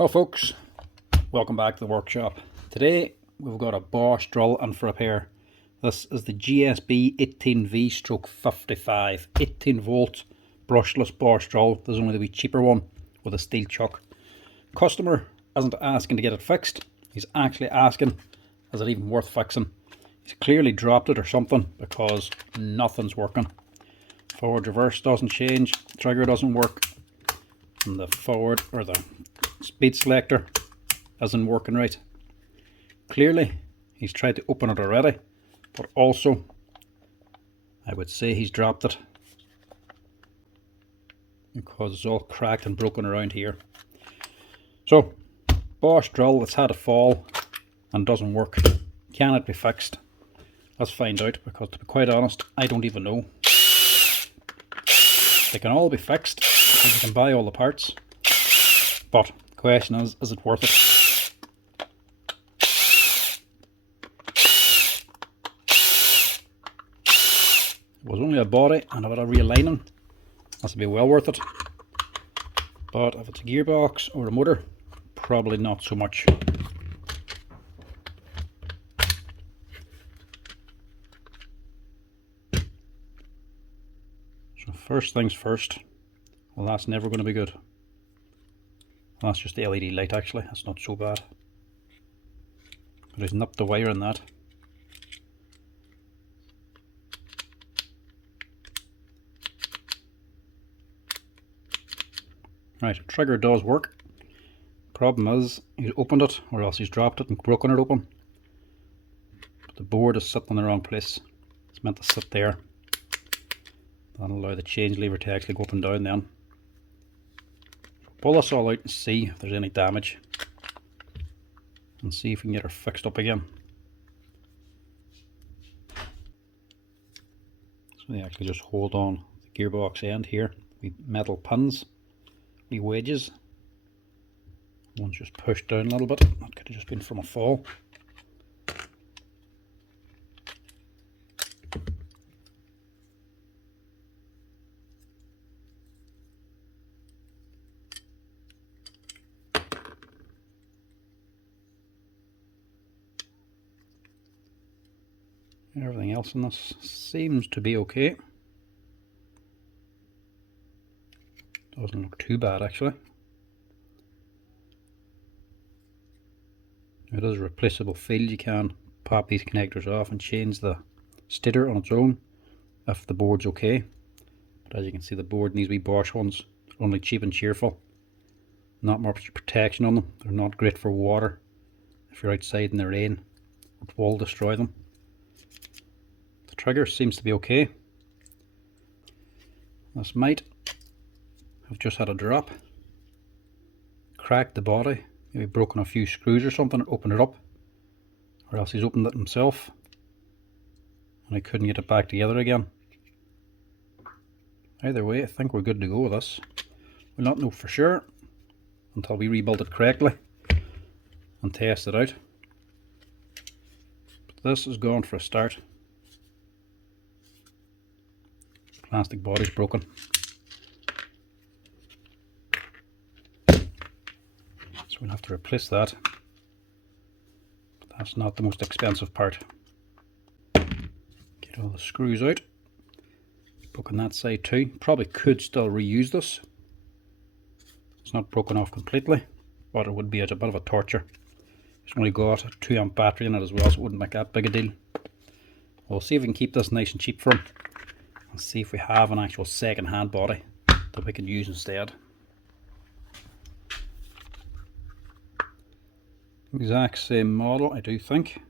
Well folks, welcome back to the workshop. Today we've got a Bosch drill in for repair. This is the GSB 18V/55, 18 volt brushless Bosch drill. There's only the wee cheaper one with a steel chuck. Customer isn't asking to get it fixed, he's actually asking, is it even worth fixing? He's clearly dropped it or something because nothing's working. Forward reverse doesn't change, trigger doesn't work, and the forward or the speed selector isn't working right. Clearly he's tried to open it already, but also I would say he's dropped it because it's all cracked and broken around here. So Bosch drill that's had a fall and doesn't work. Can it be fixed? Let's find out, because to be quite honest, I don't even know. They can all be fixed because you can buy all the parts, but the question is it worth it? It was only a body and a bit of realigning. This would be well worth it. But if it's a gearbox or a motor, probably not so much. So first things first, well, that's never going to be good. That's just the LED light actually, that's not so bad. But he's nipped the wire in that. Right, trigger does work. Problem is, he's opened it, or else he's dropped it and broken it open. But the board is sitting in the wrong place. It's meant to sit there. That'll allow the change lever to actually go up and down then. Pull this all out and see if there's any damage. And see if we can get her fixed up again. So they actually just hold on the gearbox end here. With metal pins. Wee wedges. One's just pushed down a little bit. That could have just been from a fall. Everything else in this seems to be okay. Doesn't look too bad actually. It is a replaceable field. You can pop these connectors off and change the stator on its own if the board's okay. But as you can see, the board and these wee Bosch ones are only cheap and cheerful. Not much protection on them. They're not great for water. If you're outside in the rain, it will destroy them. The trigger seems to be okay. This might have just had a drop, cracked the body, maybe broken a few screws or something and opened it up, or else he's opened it himself and I couldn't get it back together again. Either way, I think we're good to go with this. We'll not know for sure until we rebuild it correctly and test it out. But this is gone for a start. Plastic body's broken. So we'll have to replace that. But that's not the most expensive part. Get all the screws out. Broken that side too. Probably could still reuse this. It's not broken off completely, but it would be a bit of a torture. It's only got a 2 amp battery in it as well, so it wouldn't make that big a deal. We'll see if we can keep this nice and cheap for him. And see if we have an actual second hand body that we can use instead. Exact same model, I do think.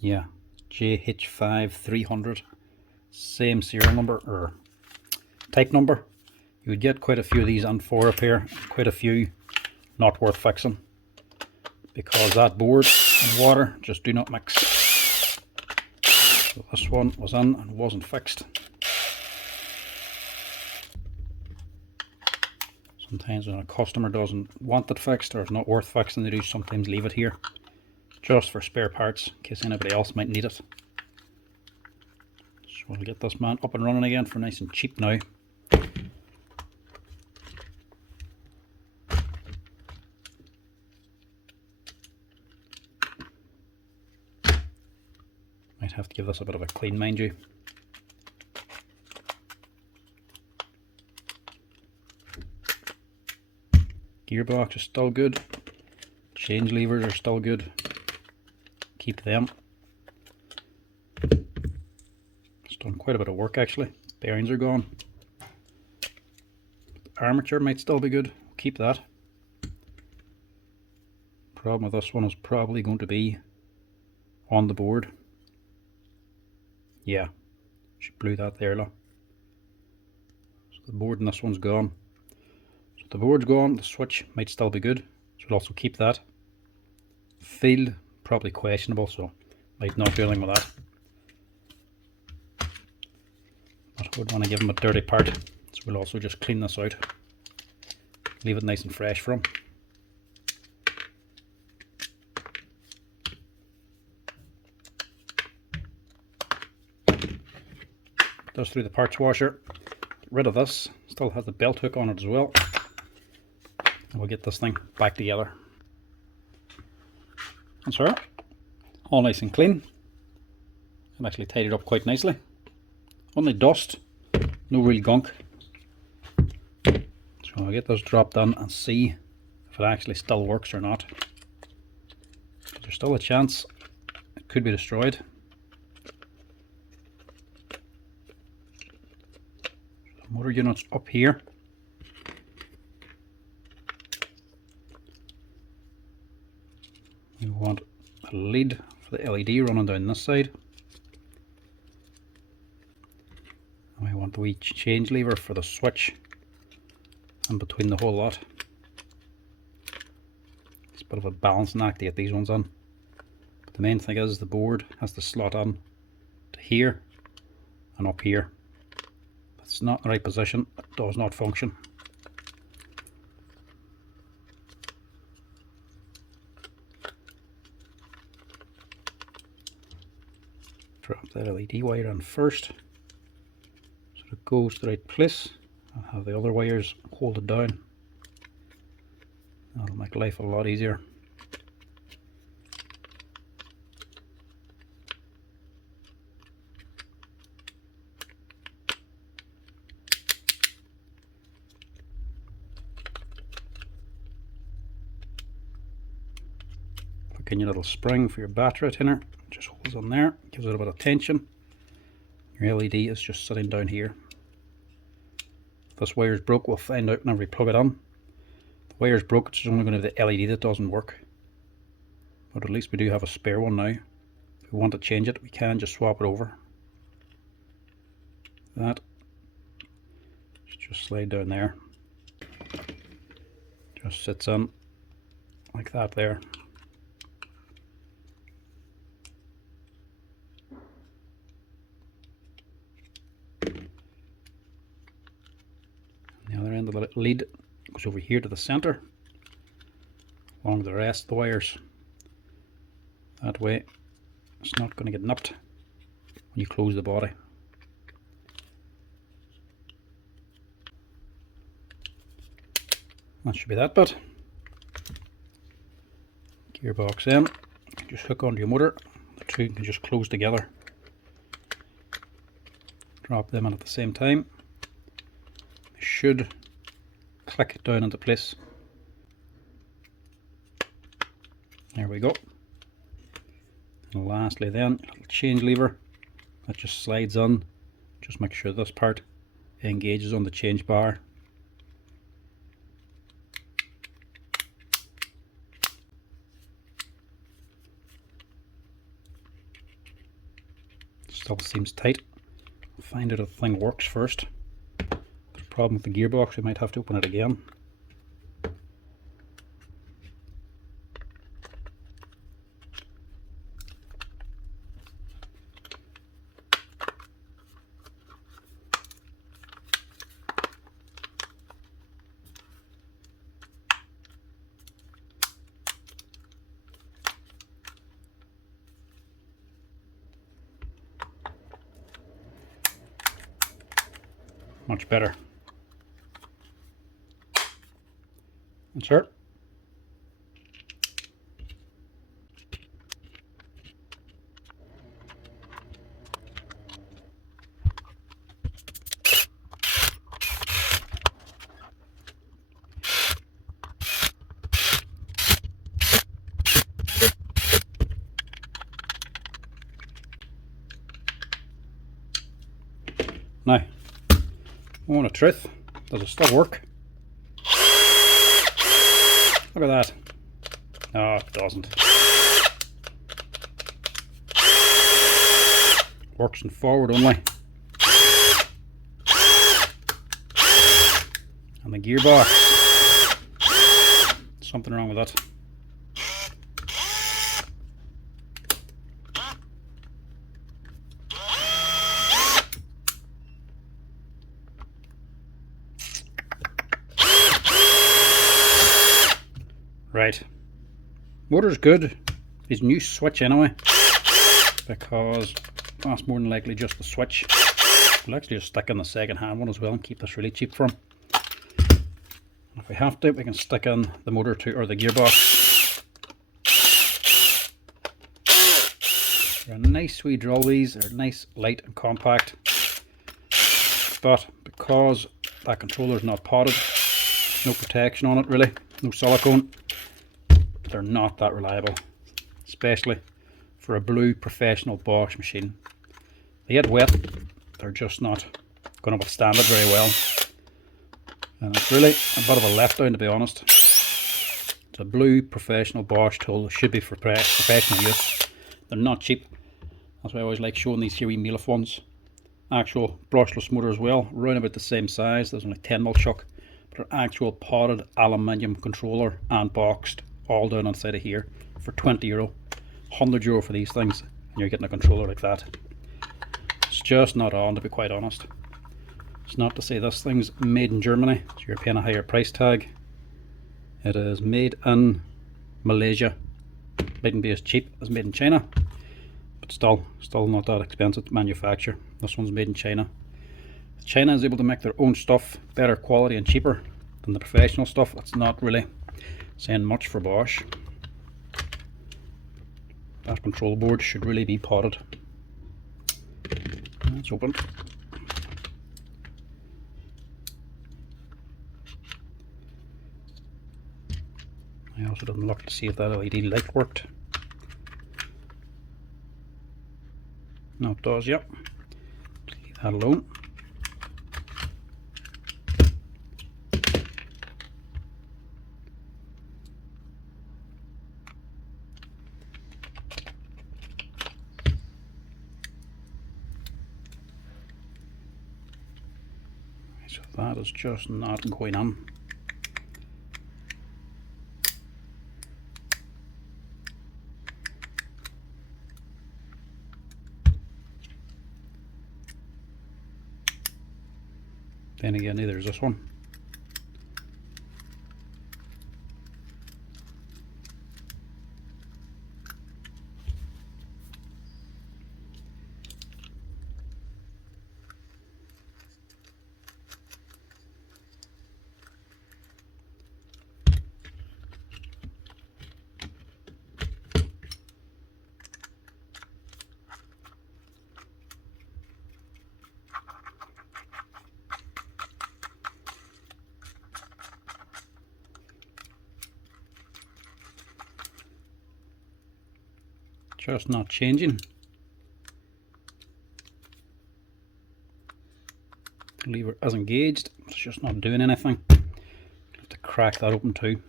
Yeah, JH5 300. Same serial number or type number. You would get quite a few of these on for repair, quite a few not worth fixing, because that board and water just do not mix. So this one was in and wasn't fixed. Sometimes when a customer doesn't want it fixed or it's not worth fixing, they do sometimes leave it here just for spare parts in case anybody else might need it. So we'll get this man up and running again for nice and cheap now. Might have to give this a bit of a clean, mind you. Gearbox is still good. Change levers are still good. Keep them. It's done quite a bit of work actually. Bearings are gone. Armature might still be good. Keep that. Problem with this one is probably going to be on the board. Yeah, she blew that there, look. So the board in this one's gone. So the board's gone, the switch might still be good, so we'll also keep that. Field, probably questionable, so might not do anything with that. But I would want to give them a dirty part, so we'll also just clean this out. Leave it nice and fresh for them. Goes through the parts washer. Get rid of this. Still has the belt hook on it as well. And we'll get this thing back together. And so, all nice and clean. I've actually tidied up quite nicely. Only dust, no real gunk. So I'll get this dropped in and see if it actually still works or not. There's still a chance it could be destroyed. Motor unit's up here. We want a lead for the LED running down this side. And we want the wee change lever for the switch in between the whole lot. It's a bit of a balancing act to get these ones on. But the main thing is the board has to slot on to here and up here. It's not in the right position, it does not function. Drop that LED wire in first so it goes to the right place. I'll have the other wires hold it down. That'll make life a lot easier. In your little spring for your battery thinner, just holds on there, gives it a bit of tension. Your LED is just sitting down here. If this wire is broke, we'll find out whenever we plug it on. If the wire is broke, it's only going to be the LED that doesn't work. But at least we do have a spare one now. If we want to change it, we can just swap it over. That just slide down there. Just sits in like that there. The other end of the lead goes over here to the center along with the rest of the wires. That way it's not going to get nipped when you close the body. That should be that bit. Gearbox in, just hook onto your motor, the two can just close together. Drop them in at the same time. Should click down into place. There we go. And lastly then, a little change lever that just slides on. Just make sure this part engages on the change bar. Still seems tight. Find out if the thing works first. Problem with the gearbox, we might have to open it again. Much better. Insert. Now, moment of truth, does it still work? Look at that. No, it doesn't. Works in forward only. And the gearbox, something wrong with that. Right, motor's good. It's a new switch anyway, because that's more than likely just the switch. We'll actually just stick in the second hand one as well and keep this really cheap for him. If we have to, we can stick in the motor to, or the gearbox. They're a nice wee drill, these. They're nice, light and compact. But because that controller is not potted, no protection on it really, no silicone, they're not that reliable, especially for a blue professional Bosch machine. They get wet, they're just not going to withstand it very well. And it's really a bit of a letdown, to be honest. It's a blue professional Bosch tool, should be for professional use. They're not cheap. That's why I always like showing these here wee Mealif ones. Actual brushless motor as well, around about the same size. There's only 10mm chuck, but an actual potted aluminium controller and boxed, all down inside of here for €20. €100 for these things, and you're getting a controller like that. It's just not on, to be quite honest. It's not to say this thing's made in Germany, so you're paying a higher price tag. It is made in Malaysia. Mightn't be as cheap as made in China, but still not that expensive to manufacture. This one's made in China. China is able to make their own stuff better quality and cheaper than the professional stuff. That's not really saying much for Bosch. That control board should really be potted. It's opened. I also didn't look to see if that LED light worked. No, it does, yep. Leave that alone. So that is just not going on. Then again, neither is this one. Just not changing. The lever is engaged, it's just not doing anything. Have to crack that open too.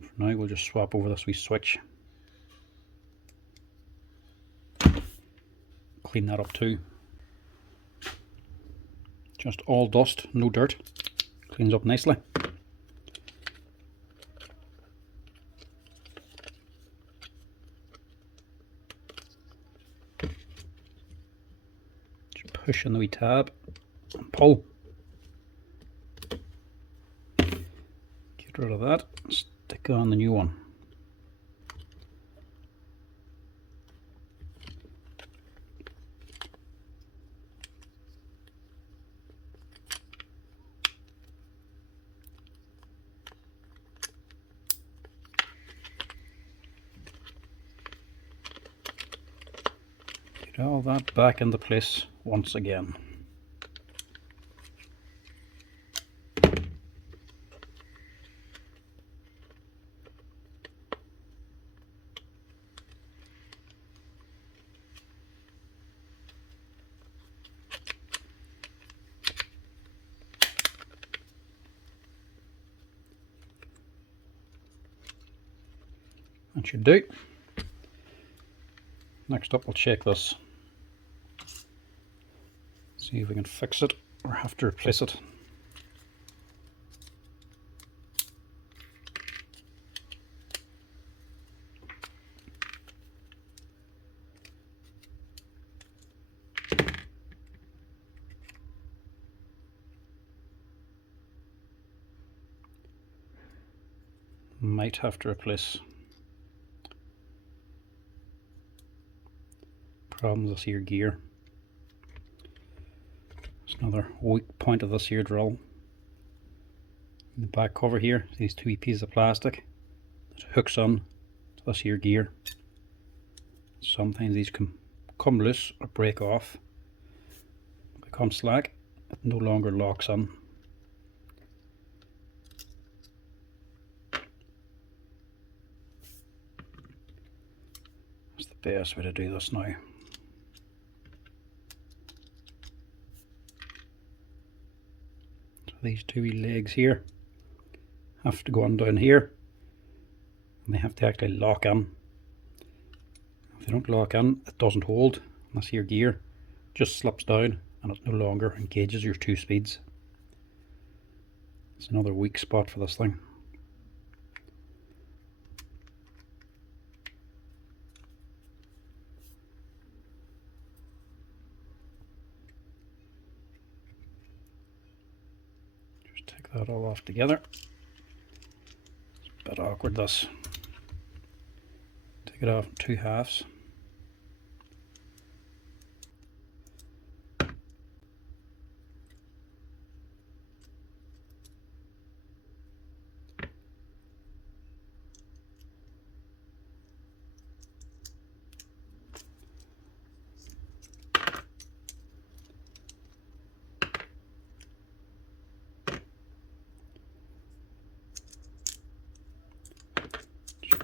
For now, we'll just swap over this wee switch. Clean that up too. Just all dust, no dirt. Cleans up nicely. Push on the wee tab and pull. Get rid of that, stick on the new one. Get all that back into place once again. That should do. Next up, we'll check this. See if we can fix it or have to replace it. Might have to replace. Problems with your gear. It's another weak point of this here drill. In the back cover here, these two pieces of plastic that hooks on to this here gear. Sometimes these can come loose or break off, become slack, it no longer locks on. That's the best way to do this now. So these two wee legs here have to go on down here, and they have to actually lock in. If they don't lock in, it doesn't hold, and this here gear just slips down and it no longer engages your two speeds. It's another weak spot for this thing. Just take that all off together. It's a bit awkward this. Take it off in two halves.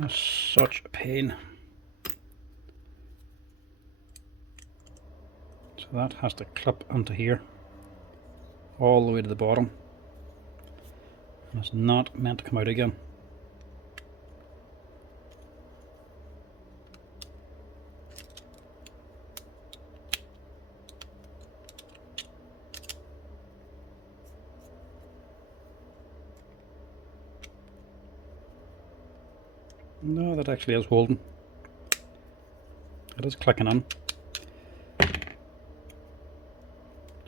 Such a pain. So that has to clip onto here all the way to the bottom, and it's not meant to come out again. No, that actually is holding. It is clicking on. So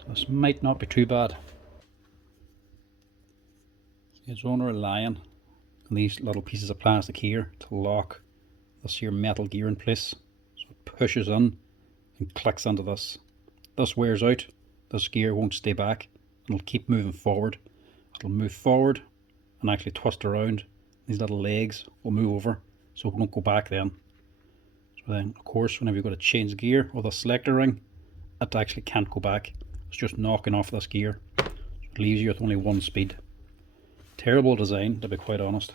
this might not be too bad. It's only relying on these little pieces of plastic here to lock this here metal gear in place. So it pushes in and clicks into this. This wears out, this gear won't stay back, and it'll keep moving forward. It'll move forward and actually twist around. These little legs will move over, so it won't go back then. So then, of course, whenever you've got to change gear with a selector ring, it actually can't go back. It's just knocking off this gear. So it leaves you with only one speed. Terrible design, to be quite honest.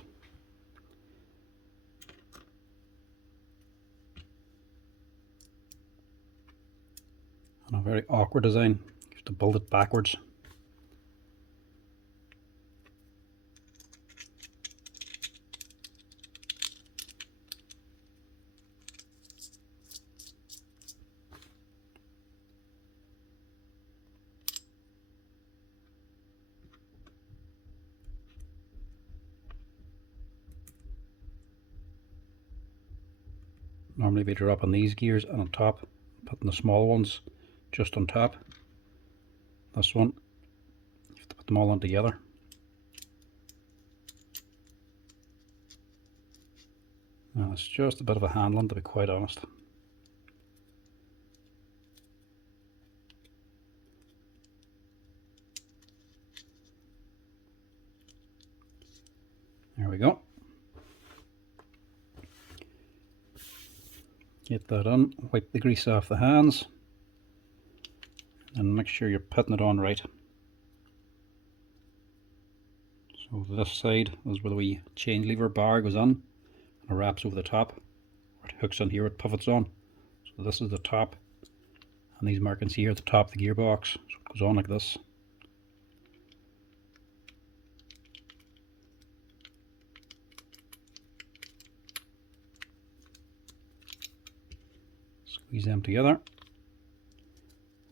And a very awkward design. You have to build it backwards. Normally be dropping these gears on top, putting the small ones just on top. This one, you have to put them all on together. Now it's just a bit of a handling, to be quite honest. There we go. Get that on, wipe the grease off the hands, and make sure you're putting it on right. So this side is where the wee chain lever bar goes on, and it wraps over the top, or it hooks on here, it pivots on. So this is the top, and these markings here at the top of the gearbox, so it goes on like this. Squeeze them together.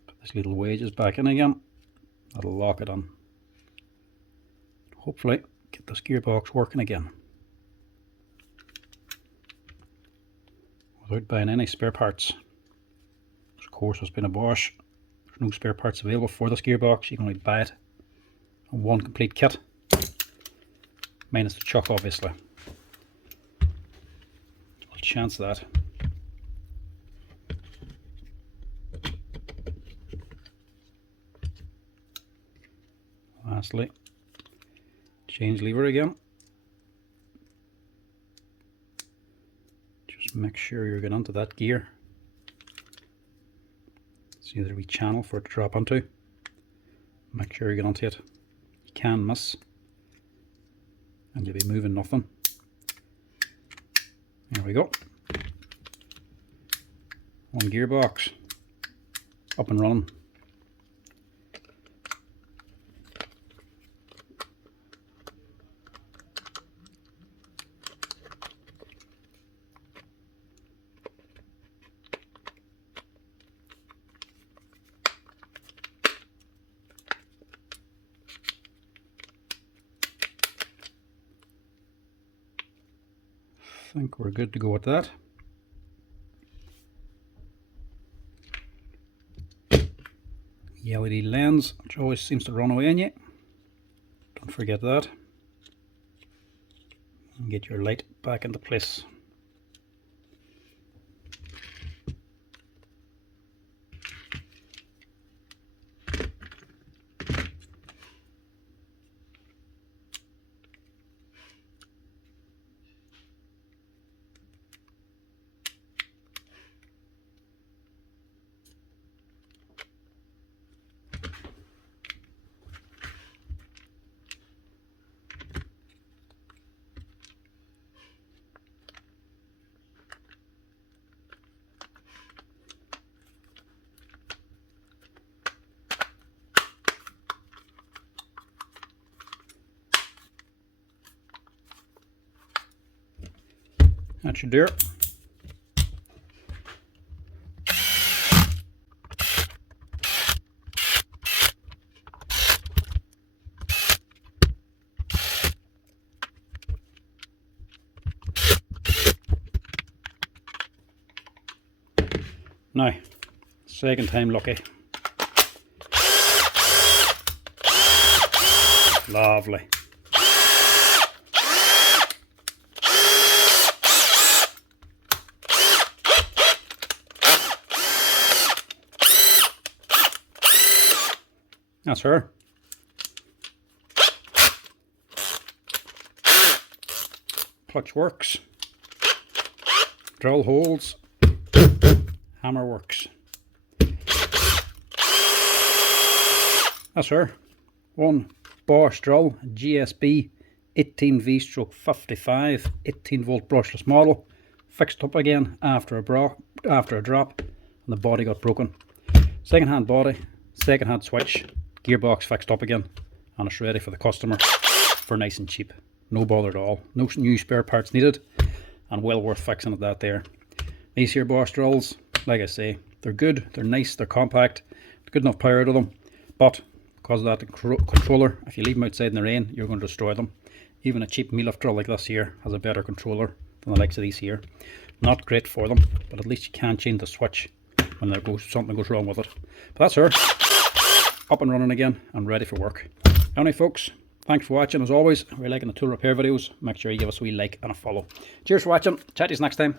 Put this little wedges back in again. That'll lock it on. Hopefully get this gearbox working again without buying any spare parts. Of course, it's been a Bosch. There's no spare parts available for this gearbox. You can only buy it in one complete kit, minus the chuck, obviously. I'll chance that. Lastly, change lever again. Just make sure you're getting onto that gear. See, there'll be channel for it to drop onto. Make sure you get onto it. You can miss, and you'll be moving nothing. There we go. One gearbox up and running. I think we're good to go with that. The LED lens, which always seems to run away on you. Don't forget that. And get your light back into place. That should do it. Now, second time lucky. Lovely. That's her. Clutch works. Drill holds. Hammer works. That's her. One Bosch Drill GSB 18V/55 18-volt brushless model. Fixed up again after a drop, and the body got broken. Second hand body, second hand switch. Gearbox fixed up again, and it's ready for the customer for nice and cheap. No bother at all. No new spare parts needed, and well worth fixing at that there. These here Bosch drills, like I say, they're good, they're nice, they're compact, good enough power to them, but because of that controller, if you leave them outside in the rain, you're going to destroy them. Even a cheap me-lift drill like this here has a better controller than the likes of these here. Not great for them, but at least you can change the switch when something goes wrong with it. But that's her. Up and running again and ready for work. Anyway folks, thanks for watching. As always, if you're liking the tool repair videos, make sure you give us a wee like and a follow. Cheers for watching. Chat to you next time.